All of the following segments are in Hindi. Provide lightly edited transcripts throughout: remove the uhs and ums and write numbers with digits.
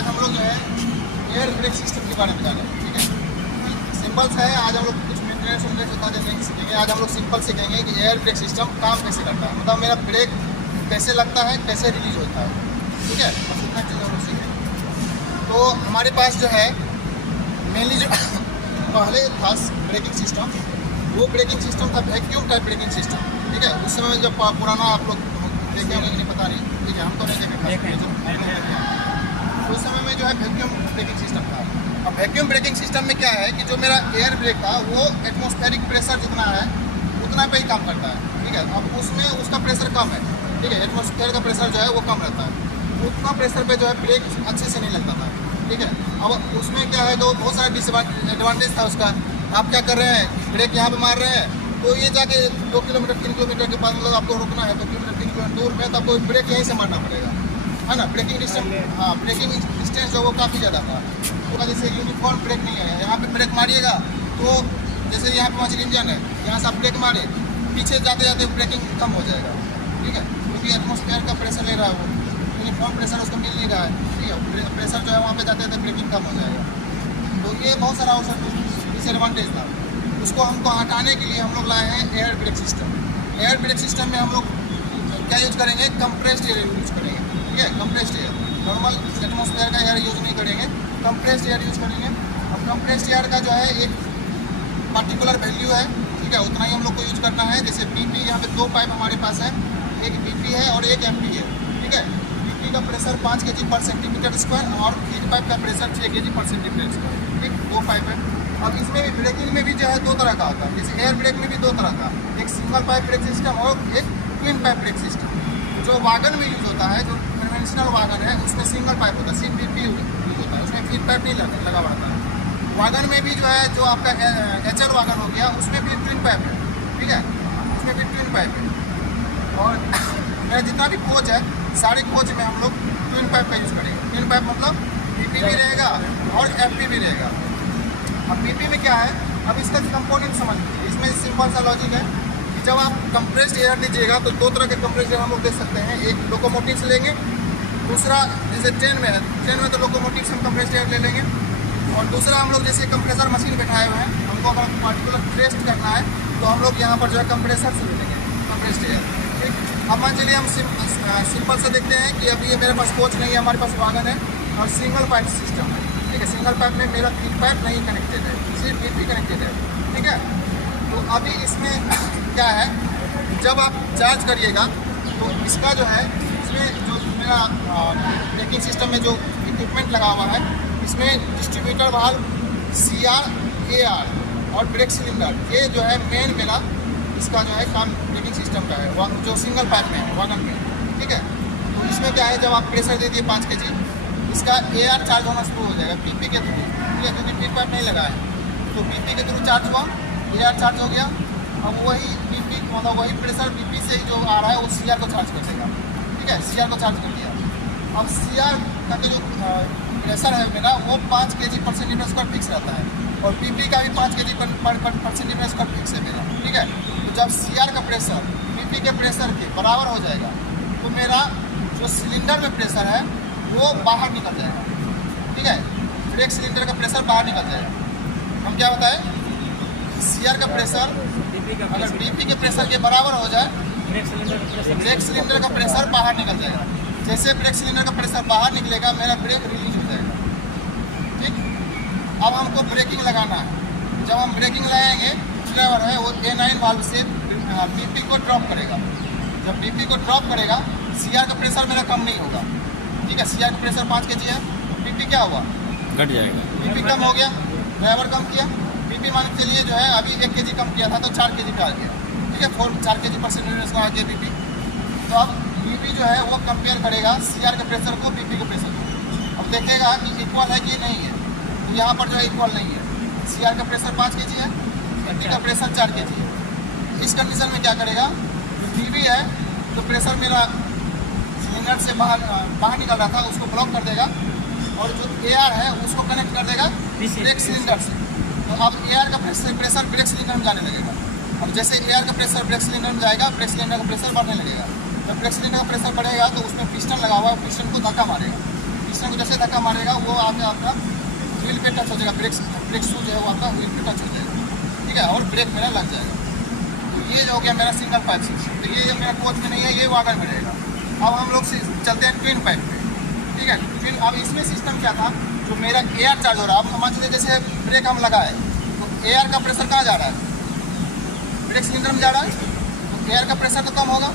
आज हम लोग जो है एयर ब्रेक सिस्टम के बारे में जाने, ठीक है। सिंपल सा है, आज हम लोग कुछ मेंटेनेंस होता है नहीं सीखेंगे। आज हम लोग सिंपल सीखेंगे कि एयर ब्रेक सिस्टम काम कैसे करता है, मतलब मेरा ब्रेक कैसे लगता है, कैसे रिलीज होता है, ठीक है। बस इतना चीज़ हम लोग सीखेंगे। तो हमारे पास जो है मेनली जो पहले था ब्रेकिंग सिस्टम, वो ब्रेकिंग सिस्टम था वैक्यूम टाइप ब्रेकिंग सिस्टम, ठीक है। उस समय जब पुराना आप लोग देखे होंगे नहीं पता नहीं, ठीक है, हम तो नहीं देखे। उस समय में जो है वैक्यूम ब्रेकिंग सिस्टम था। अब वैक्यूम ब्रेकिंग सिस्टम में क्या है कि जो मेरा एयर ब्रेक था वो एटमॉस्फेरिक प्रेशर जितना है उतना पे ही काम करता है, ठीक है। अब उसमें उसका प्रेशर कम है, ठीक है, एटमॉस्फेयर का प्रेशर जो है वो कम रहता है, उतना प्रेशर पे जो है ब्रेक अच्छे से नहीं लगता था, ठीक है। अब उसमें क्या है, तो बहुत सारा डिसएडवांटेज था उसका। आप क्या कर रहे हैं, ब्रेक यहाँ पे मार रहे हैं, तो ये जाके 2 किलोमीटर 3 किलोमीटर के बाद मतलब आपको रुकना है 2 किलोमीटर 3 किलोमीटर दूर में, तो आपको ब्रेक यहीं से मारना पड़ेगा, है ना। ब्रेकिंग डिस्टेंस, हाँ, ब्रेकिंग डिस्टेंस जो वो काफ़ी ज़्यादा था। तो जैसे यूनिफॉर्म ब्रेक नहीं है, यहाँ पे ब्रेक मारिएगा तो जैसे यहाँ पे मशीन इंजन है, यहाँ से आप ब्रेक मारे, पीछे जाते जाते ब्रेकिंग कम हो जाएगा, ठीक है, क्योंकि एटमॉस्फेयर का प्रेशर ले रहा है वो, यूनिफॉर्म प्रेशर उसको मिल नहीं रहा है, ठीक है। प्रेशर जो है वहाँ पे जाते जाते ब्रेकिंग कम हो जाएगा। तो ये बहुत सारा डिसएडवांटेज था। उसको हमको हटाने के लिए हम लोग लाए हैं air brake system. Air brake system में हम लोग क्या यूज़ करेंगे, कंप्रेस्ड एयर यूज़ करेंगे, ठीक है। कंप्रेस्ड एयर, नॉर्मल एटमॉस्फेयर का एयर यूज़ नहीं करेंगे, कंप्रेस्ड एयर यूज़ करेंगे। अब कंप्रेस्ड एयर का जो है एक पर्टिकुलर वैल्यू है, ठीक है, उतना ही हम लोग को यूज़ करना है। जैसे बीपी, यहाँ पे 2 पाइप हमारे पास है, एक बीपी है और एक एमपी है, ठीक है। बीपी का प्रेशर 5 kg पर सेंटीमीटर स्क्वायर और फीड पाइप का प्रेशर 6 kg पर सेंटीमीटर स्क्वायर, ठीक, 2 पाइप है। अब इसमें भी ब्रेकिंग में भी जो है 2 तरह का होता है, जैसे एयर ब्रेक में भी 2 तरह का, एक सिंगल पाइप ब्रेक सिस्टम और एक ट्विन पाइप ब्रेक सिस्टम। जो वागन में यूज़ होता है, जो कन्वेंशनल वागन है, उसमें सिंगल पाइप होता है, CPP यूज़ होता है, उसमें फीड पाइप नहीं लगा पड़ता है। वागन में भी जो है, जो आपका HR वागन हो गया, उसमें भी ट्विन पाइप है, ठीक है, उसमें भी ट्विन पाइप है। और मेरा जितना भी कोच है, सारे कोच में हम लोग ट्विन पाइप का यूज़ करेंगे। ट्विन पाइप मतलब BP भी रहेगा और FP भी रहेगा। अब BP में क्या है, अब इसका कंपोनेंट समझ लीजिए। इसमें सिंपल सा लॉजिक है कि जब आप कंप्रेस्ड एयर लीजिएगा तो 2 तरह के कंप्रेस्ड एयर हम लोग दे सकते हैं। एक लोकोमोटिव से लेंगे, दूसरा जैसे ट्रेन में है, ट्रेन में तो लोकोमोटिव से हम कंप्रेस्ड एयर ले लेंगे, और दूसरा हम लोग जैसे कंप्रेसर मशीन बैठाए हुए हैं, हमको अगर पार्टिकुलर टेस्ट करना है तो हम लोग यहाँ पर जो है कंप्रेसर से ले लेंगे कंप्रेस्ड एयर, ठीक। अब मान चलिए हम सिंपल से देखते हैं कि अभी ये मेरे पास कोच नहीं है, हमारे पास वागन है और सिंगल पाइप सिस्टम है, ठीक है। सिंगल पाइप में मेरा फीड पाइप नहीं कनेक्टेड है, सिर्फ BP कनेक्टेड है, ठीक है। तो अभी इसमें क्या है, जब आप चार्ज करिएगा तो इसका जो है, इसमें जो मेरा ब्रेकिंग सिस्टम में जो इक्विपमेंट लगा हुआ है, इसमें डिस्ट्रीब्यूटर वाल्व, CR, AR और ब्रेक सिलेंडर, ये जो है मेन मेरा इसका जो है काम ब्रेकिंग सिस्टम का है, जो सिंगल पाइप में है वागन में, ठीक है। तो इसमें क्या है, जब आप प्रेशर दे दिए 5 kg, इसका AR चार्ज होना शुरू हो जाएगा BP के थ्रू, ठीक है, क्योंकि फीड पाइप नहीं लगा है। तो BP के थ्रू चार्ज हुआ, AR चार्ज हो गया। अब वही BP मतलब वही प्रेशर BP से जो आ रहा है वो CR को चार्ज कर देगा, ठीक है, CR को चार्ज कर दिया। अब CR का जो प्रेशर है मेरा वो 5 kg पर सेंटीमीटर स्क्वायर फिक्स रहता है, और BP का भी 5 kg पर सेंटीमीटर स्क्वायर फिक्स है मेरा, ठीक है। तो जब CR का प्रेशर BP के प्रेशर के बराबर हो जाएगा तो मेरा जो सिलेंडर में प्रेशर है वो बाहर निकल जाएगा, ठीक है। ब्रेक सिलेंडर का प्रेशर बाहर निकल जाएगा। हम क्या बताएं, CR का प्रेशर अगर BP के प्रेशर के बराबर हो जाए, ब्रेक सिलेंडर का प्रेशर बाहर निकल जाएगा। जैसे ब्रेक सिलेंडर का प्रेशर बाहर निकलेगा, मेरा ब्रेक रिलीज हो जाएगा, ठीक। अब हमको ब्रेकिंग लगाना है। जब हम ब्रेकिंग लगाएंगे, ड्राइवर है वो A9 वाल्व से BP को ड्रॉप करेगा। जब BP को ड्रॉप करेगा, CR का प्रेशर मेरा कम नहीं होगा, ठीक है। CR का प्रेशर 5 kg है, BP क्या हुआ, घट जाएगा, BP कम हो गया, ड्राइवर कम किया, BP मान के चलिए जो है अभी 1 kg कम किया था तो 4 kg पे आ गया, ठीक है, 4 kg पर सेंटीमीटर आ गया BP। तो अब BP जो है वो कंपेयर करेगा CR के प्रेशर को BP के प्रेशर को, अब देखेगा कि इक्वल है कि नहीं है। तो यहाँ पर जो है इक्वल नहीं है, CR का प्रेशर 5 kg है, BP का प्रेशर 4 kg है। इस कंडीशन में क्या करेगा, जो BP है, तो प्रेशर मेरा सिलेंडर से बाहर निकल रहा था उसको ब्लॉक कर देगा, और जो AR है उसको कनेक्ट कर देगा ब्रेक सिलेंडर से। तो अब AR का प्रेशर ब्रेक सिलेंडर में जाने लगेगा। अब जैसे AR का प्रेशर ब्रेक सिलेंडर में जाएगा, ब्रेक सिलेंडर का प्रेशर बढ़ने लगेगा। जब ब्रेक सिलेंडर का प्रेशर बढ़ेगा तो उसमें पिस्टन लगा हुआ है, पिस्टन को धक्का मारेगा, पिस्टन को जैसे धक्का मारेगा वो आगे आपका व्हील पे टच हो जाएगा, ब्रेक शू जो है वो आपका व्हील पे टच हो जाएगा, ठीक है, और ब्रेक मेरा लग जाएगा। तो ये जो हो गया मेरा सिंगल पाइप सिस्टम। तो ये मेरा कोच में नहीं है, ये वागर में रहेगा। अब हम लोग चलते हैं ट्विन पाइप पे, ठीक है। ट्विन, अब इसमें सिस्टम क्या था, जो मेरा एयर चार्ज हो रहा है, अब मान लीजिए जैसे ब्रेक हम लगाए तो एयर का प्रेशर कहाँ जा रहा है, ब्रेक सिलेंडर में जा रहा है, तो एयर का प्रेशर तो कम होगा।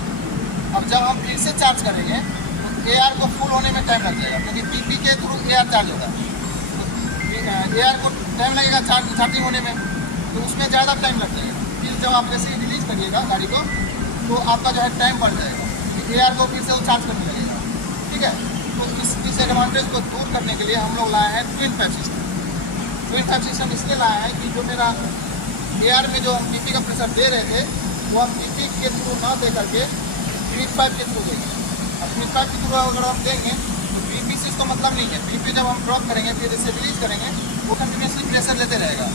अब जब हम फिर से चार्ज करेंगे तो एयर को फुल होने में टाइम लग जाएगा, क्योंकि पीपी के थ्रू एयर चार्ज होगा, तो एयर को टाइम लगेगा चार्जिंग होने में, तो उसमें ज़्यादा टाइम लग जाएगा। फिर जब आप जैसे ही रिलीज करिएगा गाड़ी को तो आपका जो है टाइम बढ़ जाएगा, एयर को फिर से वो चार्ज करने लगेगा, ठीक है। तो इस डिसएडवांटेज को दूर करने के लिए हम लोग लाए हैं twin pipe system. Twin pipe system इसलिए लाए हैं कि जो मेरा एयर में जो हम पीपी का प्रेशर दे रहे थे वो हम पीपी के थ्रू ना दे करके ट्विन पाइप के थ्रू देंगे। अब ट्विन पाइप के थ्रू अगर हम देंगे तो पीपी से इसको मतलब नहीं है, पीपी जब हम ड्रॉप करेंगे फिर इसे रिलीज करेंगे वो कंटिन्यूसली प्रेशर लेते रहेगा।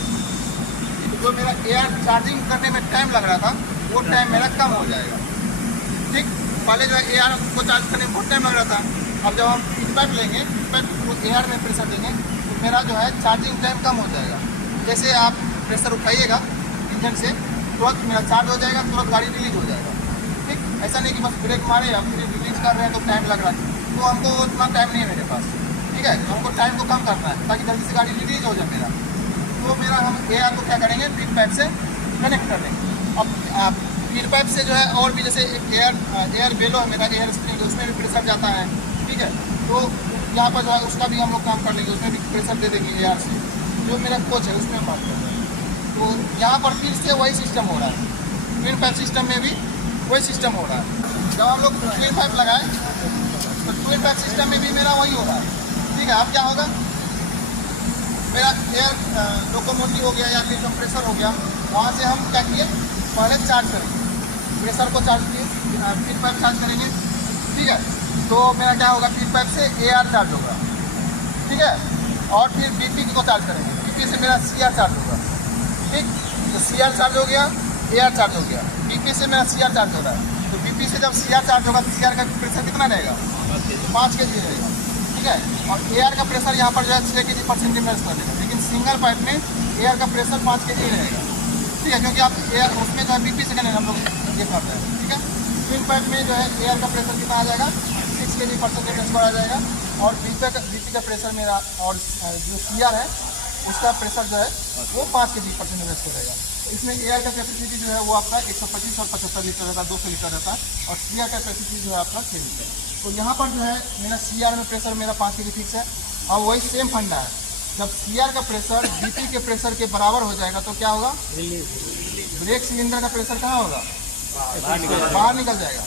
जो मेरा एयर चार्जिंग करने में टाइम लग रहा था वो टाइम मेरा कम हो जाएगा, ठीक। पहले जो है एयर को चार्ज करने में बहुत टाइम लग रहा था, अब जब हम ट्विन पाइप लेंगे, ट्विन पाइप को एयर में प्रेशर देंगे तो मेरा जो है चार्जिंग टाइम कम हो जाएगा। जैसे आप प्रेशर उठाइएगा इंजन से तुरंत मेरा चार्ज हो जाएगा, तुरंत गाड़ी रिलीज हो जाएगा, ठीक। ऐसा नहीं कि बस ब्रेक मारे अब फिर रिलीज कर रहे हैं तो टाइम लग रहा है, तो हमको उतना टाइम नहीं है मेरे पास, ठीक है। तो हमको टाइम को कम करना है ताकि जल्दी से गाड़ी रिलीज हो जाए मेरा। तो मेरा हम एयर को क्या करेंगे, ट्विन पाइप से कनेक्ट कर देंगे। अब ट्विन पाइप से जो है और भी जैसे एयर बेलो है मेरा, एयर स्प्रिंग, उसमें भी प्रेशर जाता है, ठीक है। तो यहाँ पर जो है उसका भी हम लोग काम कर लेंगे, उसमें भी प्रेशर दे देंगे एयर से, जो मेरा कोच है उसमें बात कर रहे हैं। तो यहाँ पर फिर से वही सिस्टम हो रहा है, ट्विन पाइप सिस्टम में भी वही सिस्टम हो रहा है। जब हम लोग ट्विन पाइप लगाए तो ट्विन पाइप सिस्टम में भी मेरा वही हो रहा है, ठीक है। अब क्या होगा, मेरा एयर लोकोमोटिव हो गया या फिर कंप्रेसर हो गया, वहाँ से हम क्या किए, पहले चार्ज करेंगे, प्रेशर को चार्ज किए, ट्विन पाइप चार्ज करेंगे, ठीक है। तो मेरा क्या होगा, ट्विन पाइप से एयर चार्ज होगा, ठीक है, और फिर बीपी को चार्ज करेंगे, बीपी से मेरा सीआर चार्ज होगा, ठीक। तो सीआर चार्ज हो गया, एयर चार्ज हो गया, बीपी से मेरा सीआर चार्ज हो रहा है। तो बीपी से जब सीआर चार्ज होगा तो सीआर का प्रेशर कितना रहेगा, 5 kg रहेगा, ठीक है। और एयर का प्रेशर यहाँ पर जो है 6 kg पर सेंटीमीटर कर देगा, लेकिन सिंगल पाइप में एयर का प्रेशर 5 kg रहेगा, ठीक है, क्योंकि आप एयर उसमें जो है बीपी से करेंगे हम लोग ये करते हैं, ठीक है। ट्विन पाइप में जो है एयर का प्रेशर कितना आ जाएगा, 6 kg पर सेंटीमीटर पर आ जाएगा, और बीपी का प्रेशर मेरा और जो सीआर है उसका प्रेशर जो है वो 5 kg पर सेंटीमीटर रहेगा। तो इसमें एयर का कैपेसिटी जो है वो आपका 125 और 75 लीटर रहता है, 200 लीटर रहता है, और सीआर का कैपेसिटी जो है आपका 6 लीटर। तो यहाँ पर जो है मेरा सीआर में प्रेशर मेरा 5 kg फिक्स है, और वही सेम फंडा है, जब सीआर का प्रेशर बीपी के प्रेशर के बराबर हो जाएगा तो क्या होगा, ब्रेक सिलेंडर का प्रेशर कहाँ होगा, बाहर निकल जाएगा,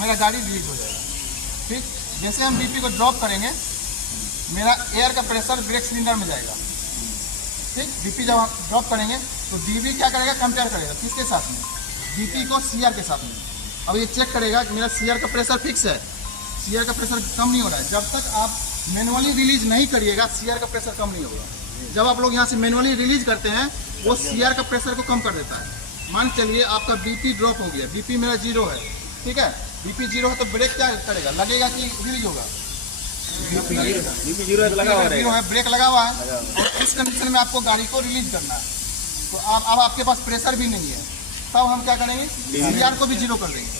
मेरा गाड़ी रिलीज हो जाएगा, ठीक। जैसे हम बीपी को ड्रॉप करेंगे मेरा एयर का प्रेशर ब्रेक सिलेंडर में जाएगा, ठीक। बीपी जब हम ड्रॉप करेंगे तो डीबी क्या करेगा, कंपेयर करेगा किसके साथ में, बीपी को सीआर के साथ में। अब ये चेक करेगा कि मेरा सीआर का प्रेशर फिक्स है, सीआर का प्रेशर कम नहीं हो रहा है। जब तक आप मैनुअली रिलीज नहीं करिएगा सीआर का प्रेशर कम नहीं होगा। जब आप लोग यहाँ से मैनुअली रिलीज करते हैं वो सीआर का प्रेशर को कम कर देता है। मान चलिए आपका बीपी ड्रॉप हो गया, बीपी मेरा 0 है, ठीक है, बीपी 0 है तो ब्रेक क्या करेगा, लगेगा कि रिलीज होगा, बीपी 0 है तो लगा हुआ है, 0 है, ब्रेक लगा हुआ है, और इस कंडीशन में आपको गाड़ी को रिलीज करना है। तो अब आपके पास प्रेशर भी नहीं है, तब हम क्या करेंगे, सीआर को भी 0 कर देंगे,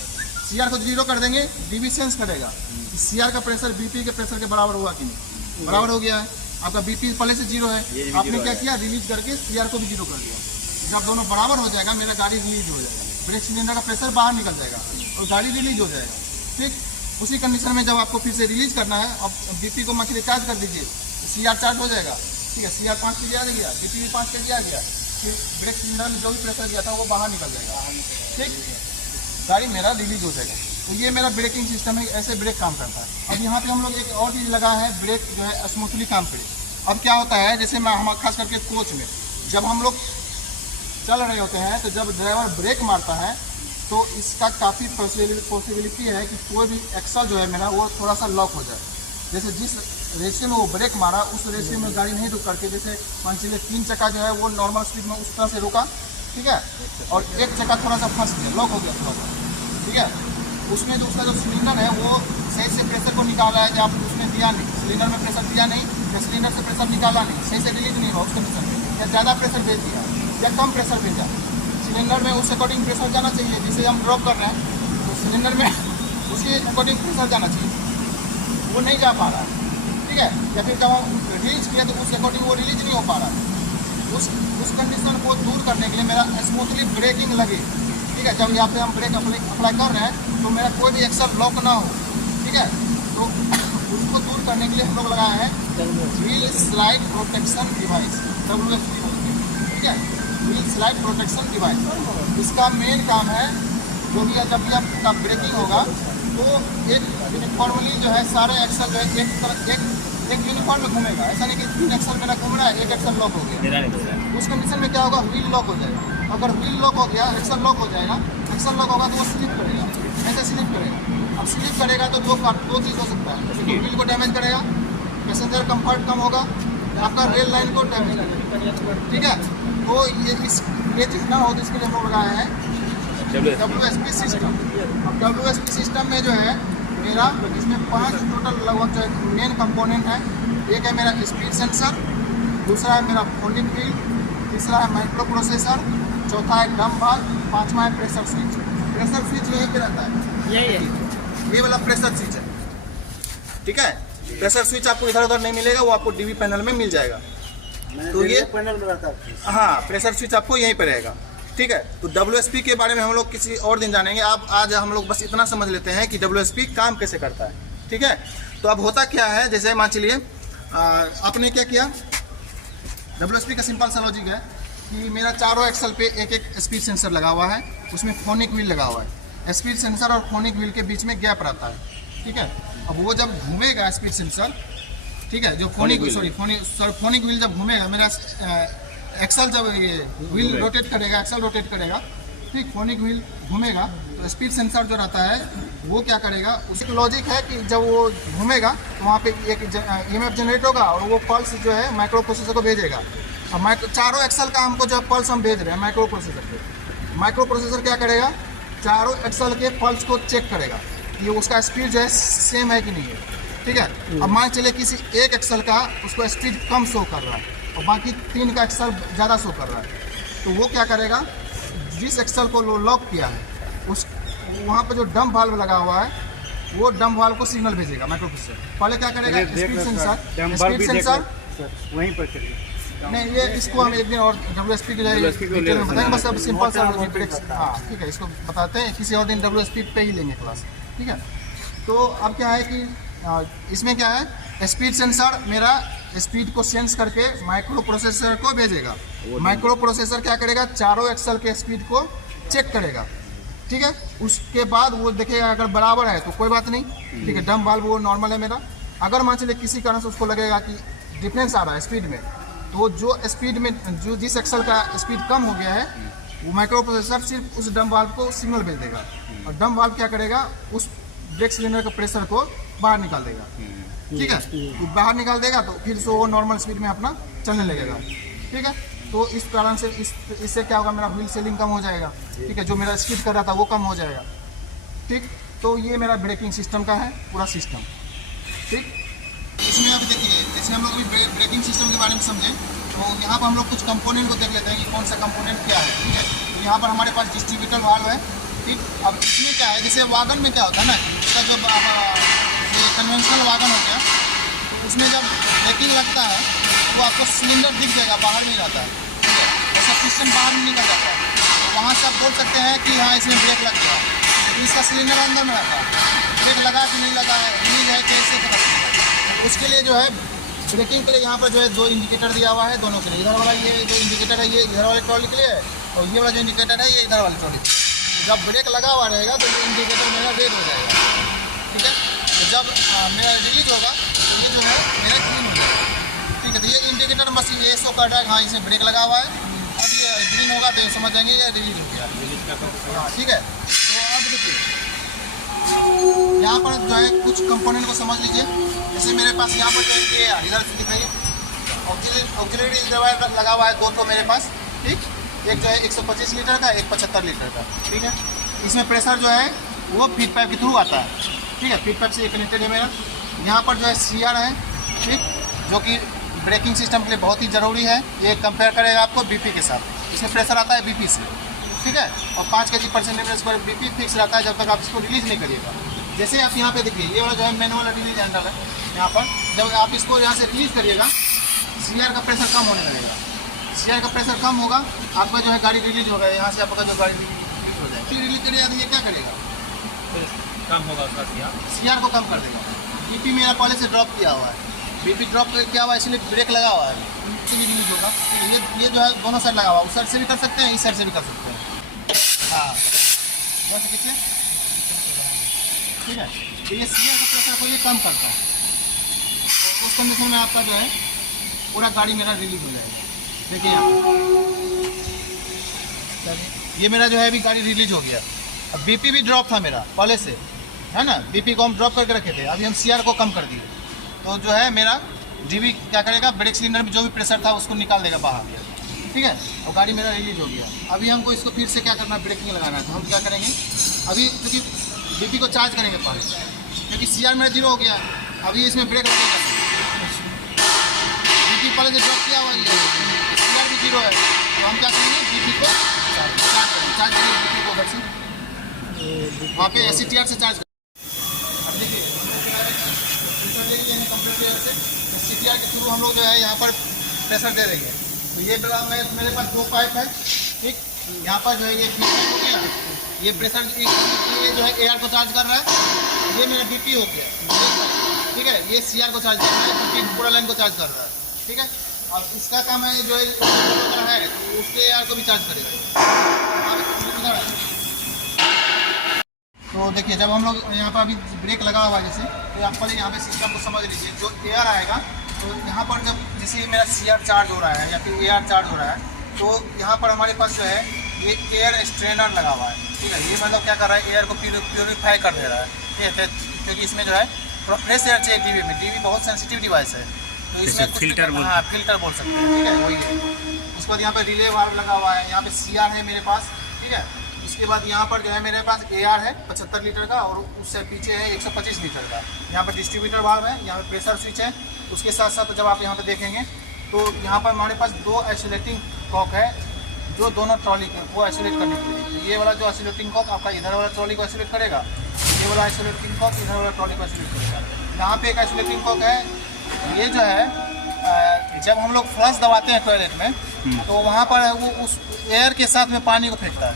सीआर को 0 कर देंगे, डीबी सेंस करेगा सीआर का प्रेशर बीपी के प्रेशर के बराबर हुआ कि नहीं, बराबर हो गया है। आपका बीपी पहले से 0 है, आपने क्या किया, रिलीज करके सीआर को भी 0 कर दिया। जब दोनों बराबर हो जाएगा मेरा गाड़ी रिलीज हो जाएगा, ब्रेक सिलेंडर का प्रेशर बाहर निकल जाएगा और गाड़ी रिलीज हो जाएगा, ठीक। उसी कंडीशन में जब आपको फिर से रिलीज करना है, अब बीपी को मछली चार्ज कर दीजिए, सीआर चार्ज हो जाएगा, ठीक है, सीआर 5 kg आ गया, बीपी भी 5 kg आ गया, फिर ब्रेक सिलेंडर में जो भी प्रेशर दिया था वो बाहर निकल जाएगा, ठीक, गाड़ी मेरा रिलीज हो जाएगा। तो ये मेरा ब्रेकिंग सिस्टम है, ऐसे ब्रेक काम करता है। अब यहाँ पे हम लोग एक और चीज़ लगा है, ब्रेक जो है स्मूथली काम करे। अब क्या होता है, जैसे मैं हम खास करके कोच में जब हम लोग चल रहे होते हैं तो जब ड्राइवर ब्रेक मारता है तो इसका काफ़ी पॉसिबिलिटी है कि कोई भी एक्सल जो है मेरा वो थोड़ा सा लॉक हो जाए। जैसे जिस रेशियो में वो ब्रेक मारा उस रेशियो में गाड़ी नहीं रुक करके, जैसे मान चलिए 3 चक्का जो है वो नॉर्मल स्पीड में उस तरह से रुका, ठीक है, और 1 चक्का थोड़ा सा फंस गया, लॉक हो गया थोड़ा सा, ठीक है। उसमें जो उसका जो सिलेंडर है वो सही से प्रेशर को निकाला है, आप उसमें दिया नहीं, सिलेंडर में प्रेशर दिया नहीं या सिलेंडर से प्रेशर निकाला नहीं, सही से रिलीज नहीं हुआ उस कंडीशन में, या ज़्यादा प्रेशर भेज दिया या कम प्रेशर भेजा। सिलेंडर में उस अकॉर्डिंग प्रेशर जाना चाहिए, जिसे हम ड्रॉप कर रहे हैं तो सिलेंडर में उसके अकॉर्डिंग प्रेशर जाना चाहिए, वो नहीं जा पा रहा है, ठीक है। या फिर जब हम रिलीज किया तो उस अकॉर्डिंग वो रिलीज नहीं हो पा रहा है। उस कंडीशन को दूर करने के लिए मेरा स्मूथली ब्रेकिंग लगे, ठीक है। जब यहाँ पे हम ब्रेक अप्लाई कर रहे हैं तो मेरा कोई भी एक्सल लॉक ना हो, ठीक है। तो उसको दूर करने के लिए हम लोग लगाए हैं wheel slide protection device, WSP, ठीक है, व्हील स्लाइड प्रोटेक्शन डिवाइस। इसका मेन काम है जो भी जब भी आपका ब्रेकिंग होगा तो एक यूनिफॉर्मली जो है सारे एक्सल जो है एक यूनिफॉर्म में घूमेगा, ऐसा नहीं कि 3 एक्सल मेरा घूम रहा है, एक एक्सल लॉक हो गया। उस कंडीशन में क्या होगा, व्हील लॉक हो जाएगा। अगर व्हील लॉक हो गया, एक्सल लॉक हो जाएगा, एक्सल लॉक होगा तो वो स्लिप करेगा, ऐसे स्लिप करेगा। अब स्लिप करेगा तो दो चीज़ हो सकता है, व्हील को डैमेज करेगा, पैसेंजर कंफर्ट कम होगा, आपका रेल लाइन को डैमेज करेगा, ठीक है। तो ये चीज़ ना हो तो इसके लिए हम लोग लगाए हैं WSP सिस्टम। अब WSP सिस्टम में जो है मेरा इसमें 5 टोटल लगभग जो मेन कंपोनेंट है। एक है मेरा स्पीड सेंसर, दूसरा है मेरा फोल्डिंग व्हील, तीसरा है माइक्रो प्रोसेसर, चौथा है ड्रम वाल्व, पांचवा है प्रेशर स्विच। प्रेशर स्विच यहीं पे रहता है, ये वाला प्रेशर स्विच है, ठीक है। प्रेशर स्विच आपको इधर उधर नहीं मिलेगा, वो आपको DB पैनल में मिल जाएगा। तो ये पैनल में रहता है, हाँ, प्रेशर स्विच आपको यहीं पे रहेगा, ठीक है। तो WSP के बारे में हम लोग किसी और दिन जानेंगे। आज हम लोग बस इतना समझ लेते हैं कि WSP काम कैसे करता है, ठीक है। तो अब होता क्या है, जैसे मान चलिए आपने क्या किया, WSP का सिंपल सा लॉजिक है कि मेरा चारों एक्सल पे एक एक स्पीड सेंसर लगा हुआ है, उसमें फोनिक व्हील लगा हुआ है। स्पीड सेंसर और फोनिक व्हील के बीच में गैप रहता है, ठीक है। अब वो जब घूमेगा स्पीड सेंसर, ठीक है, जो फोनिक व्हील जब घूमेगा, मेरा एक्सल जब ये व्हील रोटेट करेगा, एक्सल रोटेट करेगा, ठीक, फोनिक व्हील घूमेगा तो स्पीड सेंसर जो रहता है वो क्या करेगा, उसकी लॉजिक है कि जब वो घूमेगा तो वहाँ पे एक EMF जनरेट होगा और वो पल्स जो है माइक्रो प्रोसेसर को भेजेगा। अब चारों एक्सल का हमको जो पल्स हम भेज रहे हैं माइक्रो प्रोसेसर पे, माइक्रो प्रोसेसर क्या करेगा, चारों एक्सल के पल्स को चेक करेगा कि उसका स्पीड जो है सेम है कि नहीं है, ठीक है। अब मान चले किसी एक एक्सल का उसको स्पीड कम शो कर रहा है और बाकी 3 का एक्सल ज़्यादा शो कर रहा है, तो वो क्या करेगा, जिस एक्सल को लॉक किया है उस वहाँ पर जो डंप वाल्व लगा हुआ है वो डंप वाल्व को सिग्नल भेजेगा माइक्रो प्रोसेसर। पहले क्या करेगा, स्पीड सेंसर वहीं पर चलिए। नहीं, ये इसको हम एक दिन और WSP के लिए बताएंगे, बस अब सिंपल सा हाँ, ठीक है, इसको बताते हैं किसी और दिन, WSP पे ही लेंगे क्लास, ठीक है। तो अब क्या है कि इसमें क्या है, स्पीड सेंसर मेरा स्पीड को सेंस करके माइक्रो प्रोसेसर को भेजेगा। माइक्रो प्रोसेसर क्या करेगा, चारों एक्सल के स्पीड को चेक करेगा, ठीक है। उसके बाद वो देखेगा अगर बराबर है तो कोई बात नहीं, ठीक है, डंप वाल्व वो नॉर्मल है मेरा। अगर मान चलिए किसी कारण से उसको लगेगा कि डिफरेंस आ रहा है स्पीड में, तो जो स्पीड में जो जिस एक्सल का स्पीड कम हो गया है वो माइक्रो प्रोसेसर सिर्फ उस डंप वाल्व को सिग्नल भेज देगा और डंप वाल्व क्या करेगा, उस ब्रेक सिलेंडर के प्रेशर को बाहर निकाल देगा, ठीक है। तो बाहर निकाल देगा तो फिर से वो नॉर्मल स्पीड में अपना चलने लगेगा, ठीक है। तो इस कारण से इससे क्या होगा, मेरा व्हील सेलिंग कम हो जाएगा, ठीक है, जो मेरा स्किड कर रहा था वो कम हो जाएगा, ठीक। तो ये मेरा ब्रेकिंग सिस्टम का है पूरा सिस्टम, ठीक। इसमें अब देखिए, जैसे हम लोग अभी ब्रेकिंग सिस्टम के बारे में समझें तो यहाँ पर हम लोग कुछ कंपोनेंट को देख लेते हैं कि कौन सा कंपोनेंट क्या है, ठीक है। तो यहाँ पर हमारे पास डिस्ट्रीब्यूटर वाल्व है, ठीक। अब इसमें क्या है, जैसे वागन में क्या होता है ना, उसका जो कन्वेंशनल वागन हो गया तो उसमें जब ब्रेकिंग लगता है तो आपको सिलेंडर दिख जाएगा, बाहर नहीं रहता है, ठीक है, ऐसा पिस्टन बाहर नहीं निकल जाता है, तो वहाँ से आप बोल सकते हैं कि हाँ इसमें ब्रेक लग गया, तो इसका सिलेंडर अंदर में रहता है, ब्रेक लगा कि नहीं लगा है, रिलीज है कैसे पता चलता है। तो उसके लिए जो है ब्रेकिंग के लिए यहाँ पर जो है 2 इंडिकेटर दिया हुआ है दोनों के लिए। इधर वाला ये जो इंडिकेटर है ये इधर वाले ट्रॉली के लिए है और ये वाला जो इंडिकेटर है ये इधर वाले ट्रॉली के लिए। जब ब्रेक लगा हुआ रहेगा तो ये इंडिकेटर मेरा रेड हो जाएगा, ठीक है। तो जब मेरा रिलीज होगा तो ये जो है मेरा ग्रीन हो जाएगा, ठीक है। तो ये इंडिकेटर बस ये शो कर रहा है हाँ इसमें ब्रेक लगा हुआ है, अब ये ग्रीन होगा तो समझ जाएंगे ये रिलीज हो गया, हाँ, ठीक है। तो अब देखिए यहाँ पर जो है कुछ कंपोनेंट को समझ लीजिए। जैसे मेरे पास यहाँ पर जो है ये इधर से दिखाइए ऑक्सिलरी रिजर्वायर लगा हुआ है 2 तो मेरे पास, ठीक। एक जो है 125 लीटर का, एक 75 लीटर का, ठीक है। इसमें प्रेशर जो है वो फीड पाइप के थ्रू आता है। ठीक है, फीड पाइप से ये कनेक्टेड है मेरा। यहाँ पर जो है CR है, ठीक, जो कि ब्रेकिंग सिस्टम के लिए बहुत ही ज़रूरी है। ये कंपेयर करेगा आपको BP के साथ। इसमें प्रेशर आता है BP से, ठीक है, और 5 kg/cm पर BP फिक्स रहता है जब तक आप इसको रिलीज़ नहीं करिएगा। जैसे आप यहाँ पे देखिए, ये वाला जो है मैनुअल रिलीज हैंडल है। यहाँ पर जब आप इसको यहाँ से रिलीज़ करिएगा, CR का प्रेशर कम होने लगेगा। CR का प्रेशर कम होगा, आपका जो है गाड़ी रिलीज होगा। यहाँ से आपका जो गाड़ी रिलीज हो जाएगा, रिलीज करिएगा तो ये क्या करेगा, कम होगा उसका CR को कम कर देगा। BP मेरा पहले से ड्रॉप किया हुआ है, BP ड्रॉप किया हुआ है, इसलिए ब्रेक लगा हुआ है, रिलीज होगा। ये जो है दोनों साइड लगा हुआ है, उस साइड से भी कर सकते हैं, इस साइड से भी कर सकते हैं। हाँ, वैसे कितने, ठीक है। तो ये CR का प्रेशर को ये कम करता है, तो उस कंडीशन में आपका जो है पूरा गाड़ी मेरा रिलीज हो जाएगा। देखिए यहाँ ये मेरा जो है अभी गाड़ी रिलीज हो गया। अब BP भी ड्रॉप था मेरा पहले से, है ना, BP को हम ड्रॉप करके रखे थे, अभी हम CR को कम कर दिए। तो जो है मेरा DB क्या करेगा, ब्रेक सिलेंडर में जो भी प्रेशर था उसको निकाल देगा बाहर, ठीक है, और गाड़ी मेरा रिलीज हो गया। अभी हमको इसको फिर से क्या करना है, ब्रेकिंग लगाना है। तो हम क्या करेंगे, अभी क्योंकि BP को चार्ज करेंगे पहले, क्योंकि CR मेरा 0 हो गया। अभी इसमें ब्रेक लगेगा, BP पहले से ड्रॉप किया हुआ है, CR भी 0 है, तो हम क्या करेंगे, BP को चार्ज करेंगे BP को घर से, वहाँ पे SCTR से चार्ज करेंगे। अब देखिए SCTR के थ्रू हम लोग जो है यहाँ पर प्रेशर दे रहे हैं। तो ये मेरे पास 2 पाइप है, ठीक, यहाँ पर जो है ये फीड पाइप हो गया, ये प्रेशर ये जो है एयर को चार्ज कर रहा है, ये मेरा BP हो गया, ठीक है, ये CR को चार्ज कर रहा है, BP पूरा लाइन को चार्ज कर रहा है, ठीक है। और इसका काम है जो है तो उसके एयर को भी चार्ज करेगा। तो देखिए जब हम लोग यहाँ पर अभी ब्रेक लगा हुआ है जैसे, तो आप पहले यहाँ पे सिस्टम को समझ लीजिए। जो एयर आएगा तो यहाँ पर जब जैसे मेरा CR चार्ज हो रहा है या फिर AR चार्ज हो रहा है, तो यहाँ पर हमारे पास जो है ये एयर स्ट्रेनर लगा हुआ है, ठीक है। ये मतलब क्या कर रहा है, एयर को प्योरीफाई कर दे रहा है, ठीक है, क्योंकि इसमें जो है थोड़ा फ्रेश एयर चाहिए। DB में, DB बहुत सेंसिटिव डिवाइस है, तो इसमें फिल्टर, हाँ फिल्टर बोल सकते हैं, ठीक है, वही है। उसके बाद यहाँ पे रिले वाल्व लगा हुआ है, यहाँ पे CR है मेरे पास, ठीक है। उसके बाद यहाँ पर जो है मेरे पास AR है 75 लीटर का, और उससे पीछे है 125 लीटर का। यहाँ पर डिस्ट्रीब्यूटर वाल्व है, यहाँ पे प्रेशर स्विच है। उसके साथ साथ जब आप यहाँ पे देखेंगे तो यहाँ पर हमारे पास 2 आइसोलेटिंग कॉक है, जो दोनों ट्रॉली को आइसोलेट करने के लिए। तो ये वाला जो आइसोलेटिंग कॉक आपका इधर वाला ट्रॉली को आइसोलेट करेगा, ये वाला आइसोलेटिंग कॉक इधर वाला ट्रॉली को आइसोलेट करेगा। यहाँ पे एक आइसोलेटिंग कॉक है, ये जो है जब हम लोग फ्लश दबाते हैं टॉयलेट में, तो वहाँ पर वो उस एयर के साथ में पानी को फेंकता है,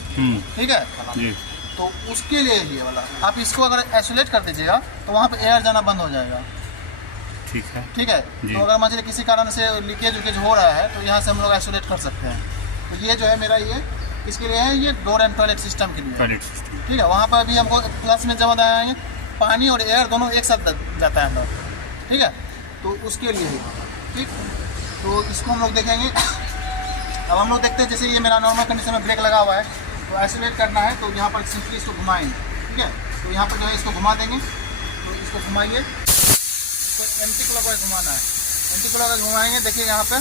ठीक है जी। तो उसके लिए ये वाला आप इसको अगर आइसोलेट कर दीजिएगा तो वहाँ पे एयर जाना बंद हो जाएगा, ठीक है, ठीक है। तो अगर मान लीजिए किसी कारण से लीकेज उकेज हो रहा है तो यहाँ से हम लोग आइसोलेट कर सकते हैं। तो ये जो है मेरा ये इसके लिए है, ये डोर एंड टॉयलेट सिस्टम के लिए, ठीक है। वहाँ पर अभी हमको प्लस में जब आएंगे पानी और एयर दोनों एक साथ जाता है अंदर, ठीक है, तो उसके लिए ही, ठीक। तो इसको हम लोग देखेंगे। अब हम लोग देखते हैं, जैसे ये मेरा नॉर्मल कंडीशन में ब्रेक लगा हुआ है, तो आइसोलेट करना है तो यहाँ पर सिंपली इसको घुमाएंगे, ठीक है। तो यहाँ पर जो है इसको घुमा देंगे, तो इसको घुमाइए, तो एंटी क्लॉकवाइज घुमाना है, एंटी क्लॉकवाइज घुमाएंगे। देखिए यहाँ पे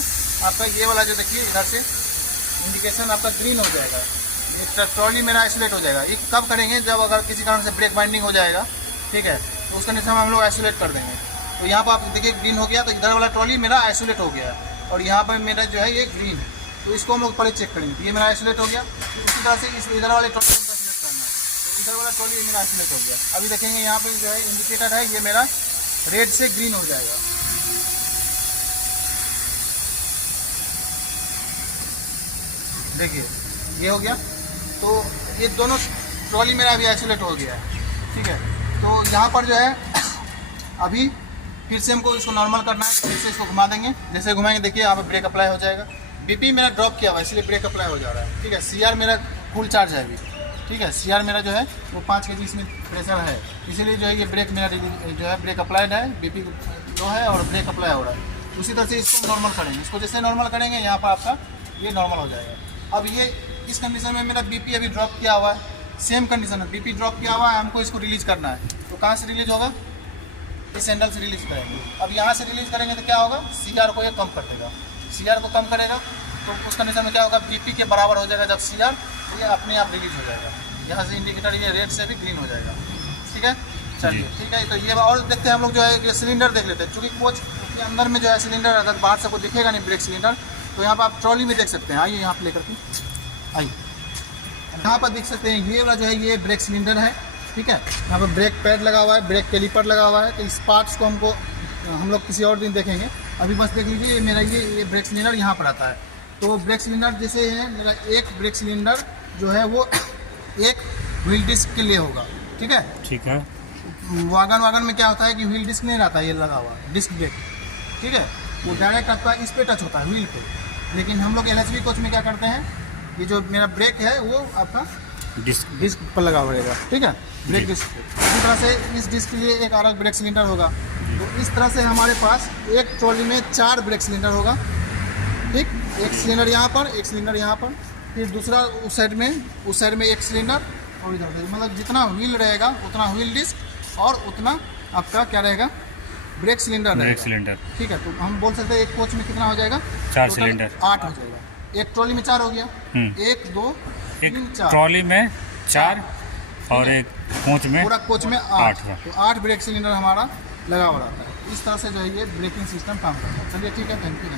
आपका ये वाला जो देखिए इधर से इंडिकेशन आपका ग्रीन हो जाएगा, ये ट्रॉली मेरा आइसोलेट हो जाएगा। ये कब करेंगे, जब अगर किसी कारण से ब्रेक बाइंडिंग हो जाएगा, ठीक है, तो उस कंडीशन में हम लोग आइसोलेट कर देंगे। तो यहाँ पर आप देखिए ग्रीन हो गया, तो इधर वाला ट्रॉली मेरा आइसोलेट हो गया, और यहाँ पर मेरा जो है ये ग्रीन है। तो इसको हम लोग पहले चेक करेंगे, तो ये मेरा आइसोलेट हो गया। इसी तरह से इस इधर वाले ट्रॉली को आइसोलेट करना है, तो इधर वाला ट्रॉली मेरा आइसोलेट हो गया। अभी देखेंगे यहाँ पे जो है इंडिकेटर है, ये मेरा रेड से ग्रीन हो जाएगा। देखिए ये हो गया, तो ये दोनों ट्रॉली मेरा अभी आइसोलेट हो गया है, ठीक है। तो यहाँ पर जो है अभी फिर से हमको इसको नॉर्मल करना है, फिर से इसको घुमा देंगे। जैसे घुमाएंगे देखिए यहाँ पे ब्रेक अप्लाई हो जाएगा। BP मेरा ड्रॉप किया हुआ है, इसलिए ब्रेक अप्लाई हो जा रहा है, ठीक है। CR मेरा फुल चार्ज है अभी, ठीक है। CR मेरा जो है वो 5 kg इसमें प्रेशर है, इसीलिए जो है ये ब्रेक मेरा जो है ब्रेक अप्लाइड है, BP लो है और ब्रेक अप्लाई हो रहा है। उसी तरह से इसको नॉर्मल करेंगे, इसको जैसे नॉर्मल करेंगे यहाँ पर आपका ये नॉर्मल हो जाएगा। अब ये इस कंडीशन में मेरा BP अभी ड्रॉप किया हुआ है, सेम कंडीशन है, BP ड्रॉप किया हुआ है, हमको इसको रिलीज़ करना है। तो कहाँ से रिलीज होगा, इस हैंडल से रिलीज़ करेंगे। अब यहाँ से रिलीज़ करेंगे तो क्या होगा, CR को ये कम कर देगा, CR को कम करेगा तो उस कंडीशन में क्या होगा, BP के बराबर हो जाएगा जब CR, तो ये अपने आप रिलीज हो जाएगा। यहाँ से इंडिकेटर ये रेड से भी ग्रीन हो जाएगा। ठीक है, चलिए ठीक है। तो ये और देखते हैं हम लोग जो है ये सिलेंडर देख लेते हैं, चूँकि कोच के अंदर में जो है सिलेंडर रहता है, बाहर से आपको दिखेगा नहीं ब्रेक सिलेंडर। तो यहाँ पर आप ट्रॉली में देख सकते हैं, आइए यहाँ पर लेकर के आइए, यहाँ पर देख सकते हैं ये वाला जो है ये ब्रेक सिलेंडर है, ठीक है। यहाँ पर ब्रेक पैड लगा हुआ है, ब्रेक कैलिपर लगा हुआ है। तो इस पार्ट्स को हमको हम लोग किसी और दिन देखेंगे, अभी बस देख लीजिए मेरा ये ब्रेक सिलेंडर यहाँ पर आता है। तो ब्रेक सिलेंडर जैसे है मेरा एक ब्रेक सिलेंडर जो है वो एक व्हील डिस्क के लिए होगा, ठीक है। ठीक है। वागन में क्या होता है कि व्हील डिस्क नहीं रहता, ये लगा हुआ डिस्क ब्रेक, ठीक है। वो डायरेक्ट आपका इस पे टच होता है व्हील पे, लेकिन हम लोग LHV कोच में क्या करते हैं, ये जो मेरा ब्रेक है वो आपका डिस्क पर लगा रहेगा, ठीक है, ब्रेक डिस्क पे। इसी तरह से इस डिस्क के लिए एक अलग ब्रेक सिलेंडर होगा। तो इस तरह से हमारे पास एक ट्रॉली में 4 ब्रेक सिलेंडर होगा, ठीक। एक सिलेंडर यहाँ पर, एक सिलेंडर यहाँ पर, फिर दूसरा उस साइड में एक सिलेंडर, और इधर से मतलब जितना व्हील रहेगा उतना व्हील डिस्क और उतना आपका क्या रहेगा ब्रेक सिलेंडर, ठीक है। तो हम बोल सकते हैं एक कोच में कितना हो जाएगा, 4 सिलेंडर, 8 हो जाएगा। एक ट्रॉली में 4 हो गया, 1 2 3 4, ट्रॉली में 4 और एक कोच में पूरा कोच में 8। 8। तो 8 ब्रेक सिलेंडर हमारा लगा हुआ रहता है। इस तरह से जो है ये ब्रेकिंग सिस्टम काम करता है। चलिए ठीक है, थैंक यू।